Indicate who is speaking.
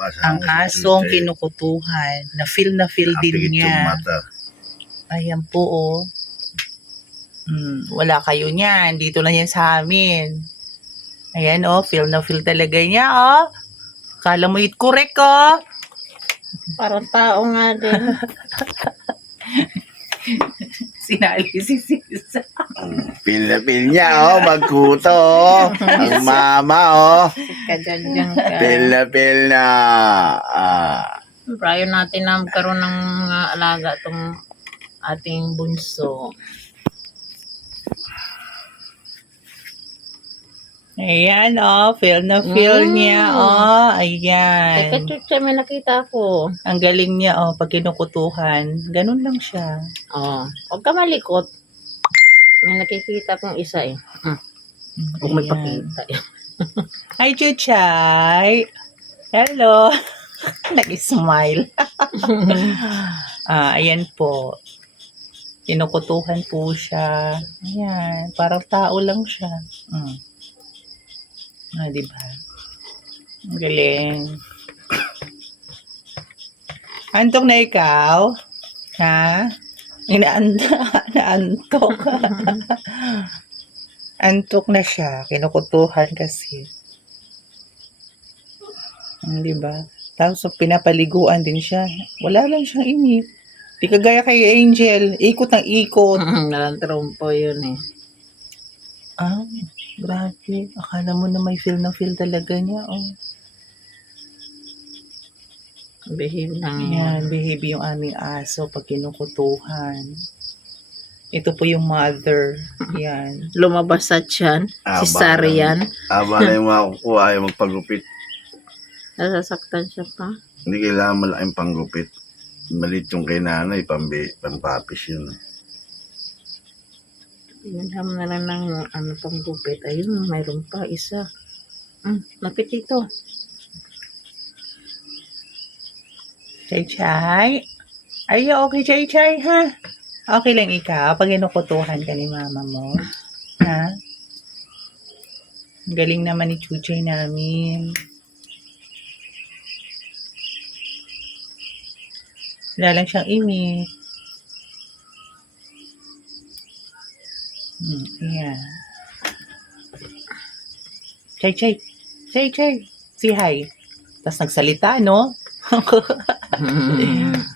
Speaker 1: asa ang asong si kinukutuhan. Na feel na feel din Apigitong niya. Ayan po oh. Hmm, wala kayo niyan. Dito na yan sa amin. Ayan oh, feel na feel talaga niya oh. Kala mo it correct oh.
Speaker 2: Parang tao nga din.
Speaker 1: Sinali si Sisa.
Speaker 3: Pinapil niya, oh, magkuto. Oh, ang mama, oh.
Speaker 1: Kajanjang ka.
Speaker 3: Pinapil na. Ah.
Speaker 1: Uh, Prayo natin na um, magkaroon ng mga uh, alaga itong ating bunso. Ayan, oh. Feel na feel mm. niya, oh. Ayan.
Speaker 2: Teka, Chucha, may nakita ako.
Speaker 1: Ang galing niya, oh. Pag kinukutuhan. Ganun lang siya.
Speaker 2: Oh. Huwag ka malikot. May nakikita kong isa eh. Huwag uh. hmm. magpakita eh.
Speaker 1: Hi, Chuchay! Hello! Nag-smile. ah, uh, ayan po. Kinukutuhan po siya. Ayan. Parang tao lang siya. Hmm. Ah, uh. uh, diba? Ang galing. Antok na ikaw? Ha? Huh? inaanda, naantok. antok na siya, kinukutuhan kasi. Hmm, Di ba? Tapos pinapaliguan din siya. Wala lang siyang init. Di kagaya kay Angel, ikot ng ikot.
Speaker 2: Nalang trompo yun eh.
Speaker 1: Ah, grabe. Akala mo na may feel na feel talaga niya. Oh. Behave lang. Oh. Yan, behave yung aming aso pag kinukutuhan. Ito po yung mother. Yan.
Speaker 2: Lumabas sa tiyan. Si Sarian.
Speaker 3: Aba na yung makukuha. Ayaw magpagupit.
Speaker 2: Nasasaktan siya pa.
Speaker 3: Hindi kailangan malaking panggupit. Malit yung kay nanay. Pambi, pampapis yun.
Speaker 1: Pinagam na lang ng ano, panggupit. Ayun, mayroon pa isa. Mm, lapit dito. Chay Chay. Are you okay, Chay Chay, ha? Okay lang ikaw, pag inukutuhan ka ni mama mo. Ha? Galing naman ni Chuchay namin. Wala lang siyang imi. Hmm, yeah. Chay, chay. Chay, chay. Say hi. Tapos nagsalita, no? 嗯。<Yeah. S 1>